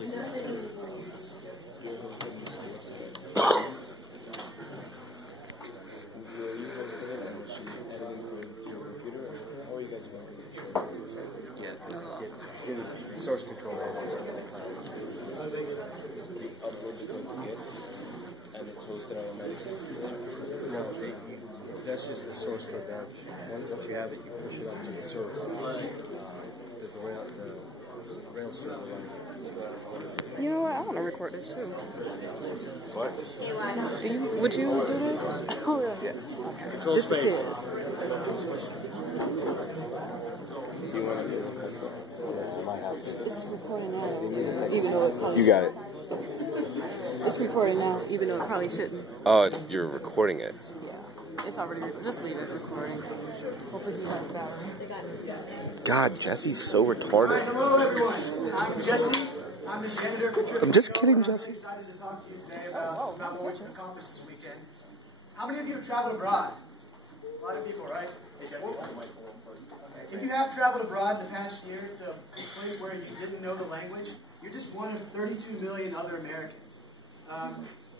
Source control and it's hosted automatically. No, that's just the source code down. Once you have it, you push it up to the server. The rail server. You know what? I want to record this too. What? Would you do this? Oh yeah. Control this space. Is his. You want to do it? It's recording now, even though it probably You got it. It's recording now, even though it probably shouldn't. Oh, you're recording it. Yeah. It's already recording. Just leave it recording. Hopefully he has battery. God, Jesse's so retarded. Hello, everyone. I'm Jesse. I'm the janitor for Triplingo. I'm just kidding, Jesse. I'm excited to talk to you today about what we accomplished this weekend. How many of you have traveled abroad? A lot of people, right? If you have traveled abroad the past year to a place where you didn't know the language, you're just one of 32 million other Americans.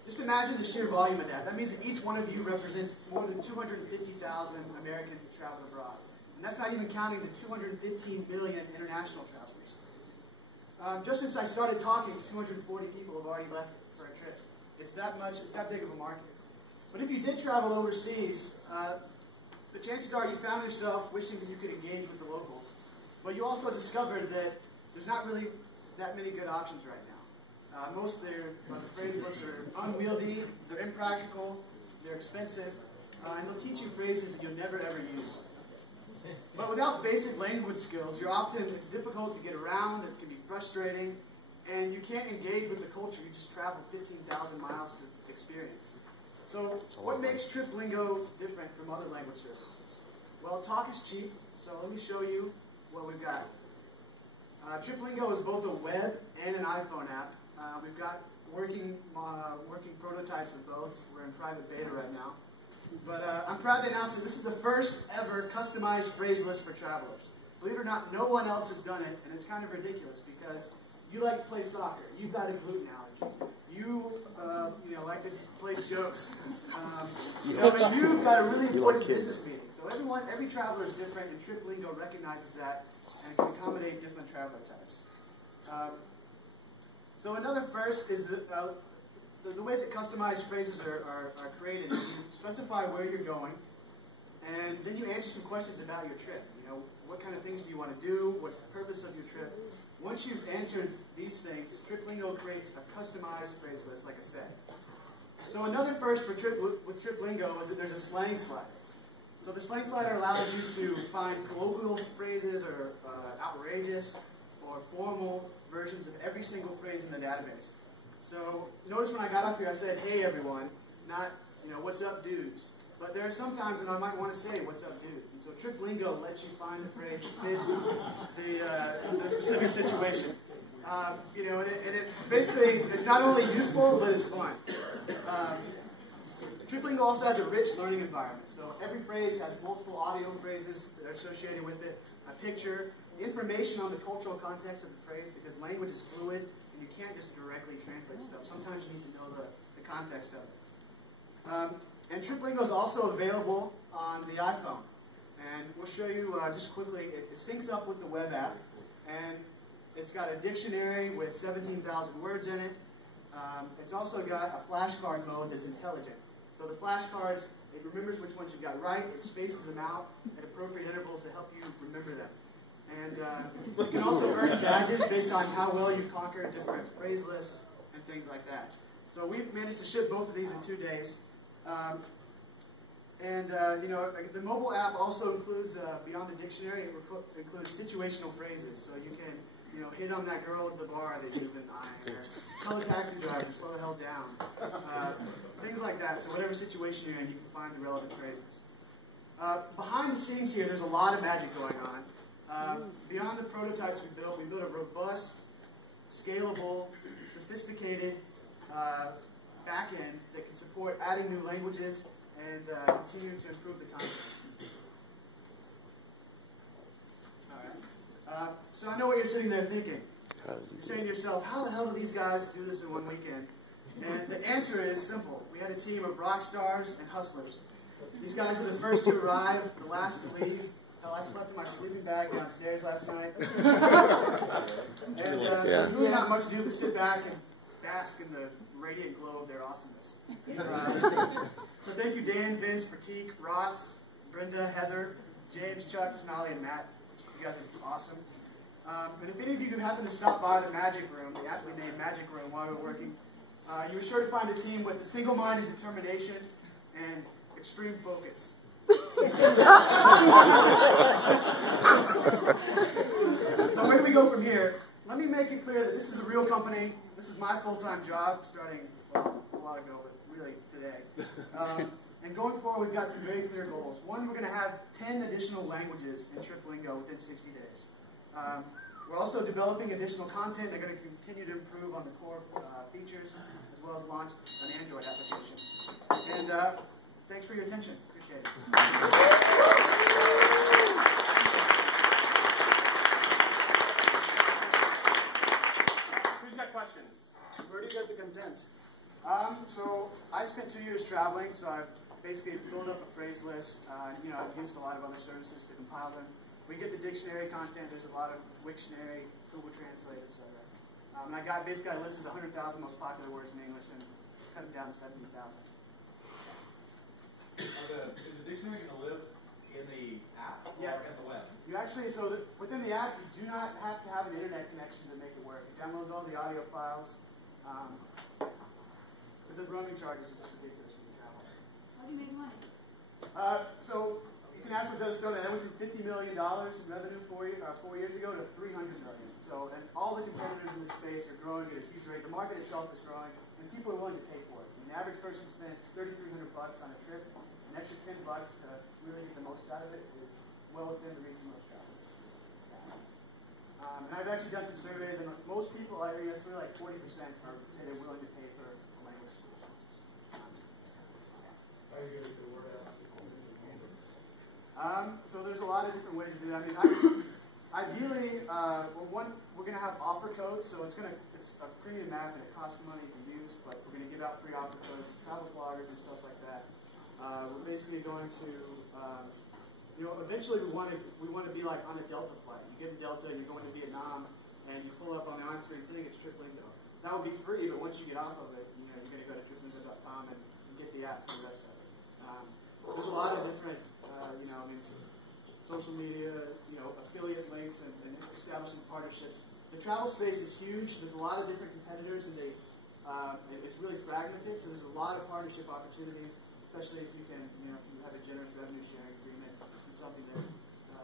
Just imagine the sheer volume of that. That means that each one of you represents more than 250,000 Americans that travel abroad. And that's not even counting the 215 million international travelers. Just since I started talking, 240 people have already left for a trip. It's that big of a market. But if you did travel overseas, the chances are you found yourself wishing that you could engage with the locals. But you also discovered that there's not really that many good options right now. Most of the phrase books are unwieldy, they're impractical, they're expensive, and they'll teach you phrases that you'll never ever use. But without basic language skills, it's difficult to get around, it can be frustrating, and you can't engage with the culture you just traveled 15,000 miles to experience. So what makes Triplingo different from other language services? Well, talk is cheap, so let me show you what we've got. Triplingo is both a web and an iPhone app. We've got working prototypes of both. We're in private beta right now. But I'm proud to announce that this is the first ever customized phrase list for travelers. Believe it or not, no one else has done it, and it's kind of ridiculous because you like to play soccer. You've got a gluten allergy. You like to play jokes. But you've got a really important business meeting. So every traveler is different, and Triplingo recognizes that and can accommodate different traveler types. So another first is the way that customized phrases are created. You specify where you're going, and then you answer some questions about your trip. What kind of things do you want to do? What's the purpose of your trip? Once you've answered these things, Triplingo creates a customized phrase list, like I said. So another first with Triplingo is that there's a slang slider. So the slang slider allows you to find colloquial phrases or outrageous or formal versions of every single phrase in the database. So notice when I got up here, I said, "Hey everyone," not, "What's up, dudes?" But there are some times when I might want to say, "What's up, dudes?" And so Triplingo lets you find the phrase that fits the specific situation. And it's not only useful, but it's fun. Triplingo also has a rich learning environment. So every phrase has multiple audio phrases that are associated with it, a picture, information on the cultural context of the phrase, because language is fluid, and you can't just directly translate stuff. Sometimes you need to know the context of it. And Triplingo is also available on the iPhone. And we'll show you just quickly, it syncs up with the web app, and it's got a dictionary with 17,000 words in it. It's also got a flashcard mode that's intelligent. So the flashcards, it remembers which ones you got right, it spaces them out at appropriate intervals to help you remember them. And you can also earn badges based on how well you conquer different phrase lists and things like that. So we've managed to ship both of these in 2 days. The mobile app also includes, beyond the dictionary, it includes situational phrases. So you can, hit on that girl at the bar that you've been eyeing, or tell the taxi driver, slow the hell down. Things like that. So whatever situation you're in, you can find the relevant phrases. Behind the scenes here, there's a lot of magic going on. Beyond the prototypes we built a robust, scalable, sophisticated backend that can support adding new languages and continue to improve the content. All right. So I know what you're sitting there thinking. You're saying to yourself, how the hell do these guys do this in one weekend? And the answer is simple. We had a team of rock stars and hustlers. These guys were the first to arrive, the last to leave. Hell, I slept in my sleeping bag downstairs last night. So there's really not much to do but sit back and bask in the radiant glow of their awesomeness. So thank you, Dan, Vince, Pratik, Ross, Brenda, Heather, James, Chuck, Sonali, and Matt. You guys are awesome. And if any of you could happen to stop by the Magic Room, the aptly named Magic Room, while we were working, you were sure to find a team with a single-minded determination and extreme focus. So where do we go from here? Let me make it clear that this is a real company. This is my full-time job, starting a while ago, but really today. And going forward, we've got some very clear goals. One, we're going to have 10 additional languages in Triplingo within 60 days. We're also developing additional content. They're going to continue to improve on the core features, as well as launch an Android application. And thanks for your attention. Appreciate it. Who's got questions? Where do you get the content? So I spent 2 years traveling, so I basically built up a phrase list. I've used a lot of other services to compile them. We get the dictionary content. There's a lot of Wiktionary, Google Translate, etc. And I listed the 100,000 most popular words in English and cut them down to 70,000. Is the dictionary going to live in the app or in the web? You actually, within the app, you do not have to have an internet connection to make it work. It downloads all the audio files. Because the roaming charges are just ridiculous when you travel. How do you make money? So you can ask what Stone. That went from $50 million in revenue 4 years ago to $300 million. So, and all the competitors in this space are growing at a huge rate. The market itself is growing, and people are willing to pay for it. The average person spends $3,300 on a trip. An extra $10 to really get the most out of it is well within the reach of most travelers. And I've actually done some surveys, and most people, it's really like 40% say they're willing to pay for language solutions. How are you going to get the word out? So there's a lot of different ways to do that. I mean, ideally, we're going to have offer codes, so it's a premium app and it costs money to use, but we're going to give out free offer codes to travel bloggers and stuff like that. We're basically going to, eventually we want to be like on a Delta flight. You get in Delta and you're going to Vietnam, and you pull up on the on-screen thing, it's Triplingo. That will be free, but once you get off of it, you're going to go to triplingo.com and get the app for the rest of it. There's a lot of different, social media, affiliate links and establishing partnerships. The travel space is huge. There's a lot of different competitors, and it's really fragmented. So there's a lot of partnership opportunities, especially if you can, if you have a generous revenue sharing agreement and something that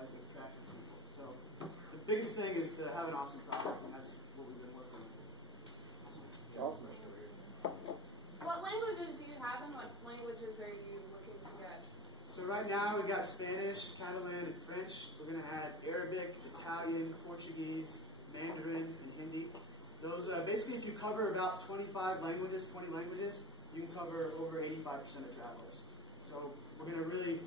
is attractive to people. So the biggest thing is to have an awesome product, and that's what we've been working on. Awesome. What languages do you have, and what languages are you looking to get? So right now we've got Spanish, Catalan, and French. We're going to add Arabic, Italian, Portuguese, Mandarin, and Hindi. Those basically, if you cover about 25 languages, 20 languages, you can cover over 85% of travelers. So we're going to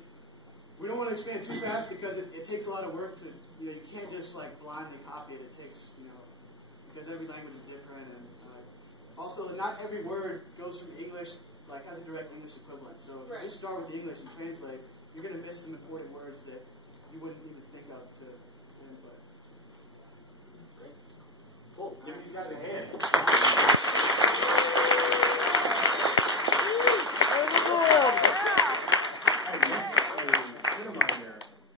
we don't want to expand too fast because it takes a lot of work to, you can't just like blindly copy it. It takes, because every language is different, and also not every word goes from English has a direct English equivalent. So if you just start with the English and translate, you're going to miss some important words that you wouldn't even think of to input. Great. Cool. Give these guys a hand.